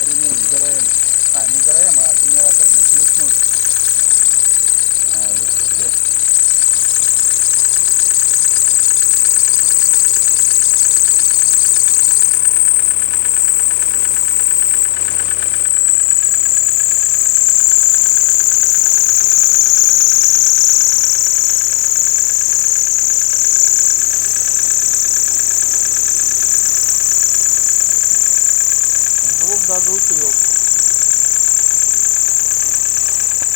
ремень ГРМ, не ГРМ, а генераторный плеснуть жидкости. Звук даже усилил.